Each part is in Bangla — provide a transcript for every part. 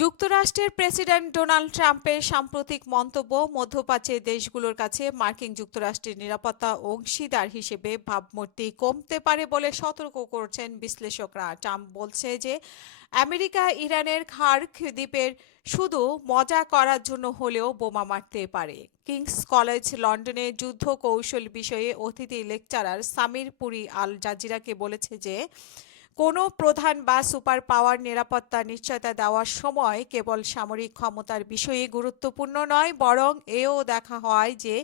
যুক্তরাষ্ট্রের প্রেসিডেন্ট ডোনাল্ড ট্রাম্পের সাম্প্রতিক মন্তব্য মধ্যপ্রাচ্যের দেশগুলোর কাছে মার্কিন যুক্তরাষ্ট্রের নিরাপত্তা অংশীদার হিসেবে ভাবমূর্তি কমতে পারে বলে সতর্ক করছেন বিশ্লেষকরা। ট্রাম্প বলছে যে আমেরিকা ইরানের খার্ক দ্বীপের শুধু মজা করার জন্য হলেও বোমা মারতে পারে। কিংস কলেজ লন্ডনের যুদ্ধ কৌশল বিষয়ে অতিথি লেকচারার সামির পুরি আল জাজিরাকে বলেছে যে কোনো প্রধান বা সুপার পাওয়ার নিরাপত্তা নিশ্চয়তা দেওয়ার সময় কেবল সামরিক ক্ষমতার বিষয়ই গুরুত্বপূর্ণ নয়, বরং এও দেখা হয় যে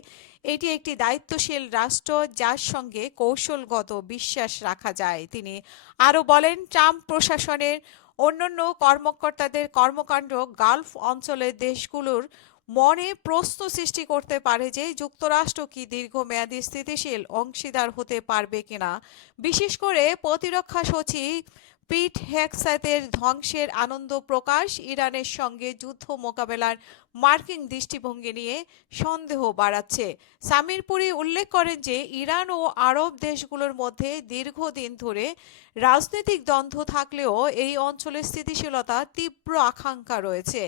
এটি একটি দায়িত্বশীল রাষ্ট্র যার সঙ্গে কৌশলগত বিশ্বাস রাখা যায়। তিনি আরও বলেন, ট্রাম্প প্রশাসনের অন্যান্য কর্মকর্তাদের কর্মকাণ্ড গালফ অঞ্চলের দেশগুলোর মনে প্রশ্ন সৃষ্টি করতে পারে যে যুক্তরাষ্ট্র কি দীর্ঘমেয়াদী স্থিতিশীল অংশীদার হতে পারবে কিনা। বিশেষ করে প্রতিরক্ষা সচিব পিট হেগসেথের ধ্বংসের আনন্দ প্রকাশ ইরানের সঙ্গে যুদ্ধ মোকাবেলার মার্কিন দৃষ্টিভঙ্গি নিয়ে সন্দেহ বাড়াচ্ছে। সামির পুরি উল্লেখ করেন যে ইরান ও আরব দেশগুলোর মধ্যে দীর্ঘদিন ধরে রাজনৈতিক দ্বন্দ্ব থাকলেও এই অঞ্চলের স্থিতিশীলতা তীব্র আকাঙ্ক্ষা রয়েছে।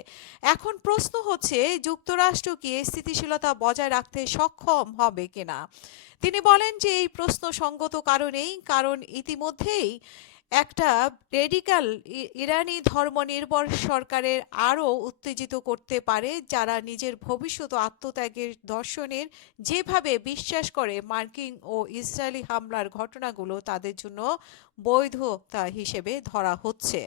এখন প্রশ্ন হচ্ছে, যুক্তরাষ্ট্র কি এই স্থিতিশীলতা বজায় রাখতে সক্ষম হবে কিনা। তিনি বলেন যে এই প্রশ্ন সঙ্গত কারণ ইতিমধ্যেই একটা রেডিকাল ইরানি ধর্মনির্ভর সরকারের আরও উত্তেজিত করতে পারে, যারা নিজের ভবিষ্যৎ আত্মত্যাগের দর্শনের যেভাবে বিশ্বাস করে মার্কিন ও ইসরায়েলি হামলার ঘটনাগুলো তাদের জন্য বৈধতা হিসেবে ধরা হচ্ছে।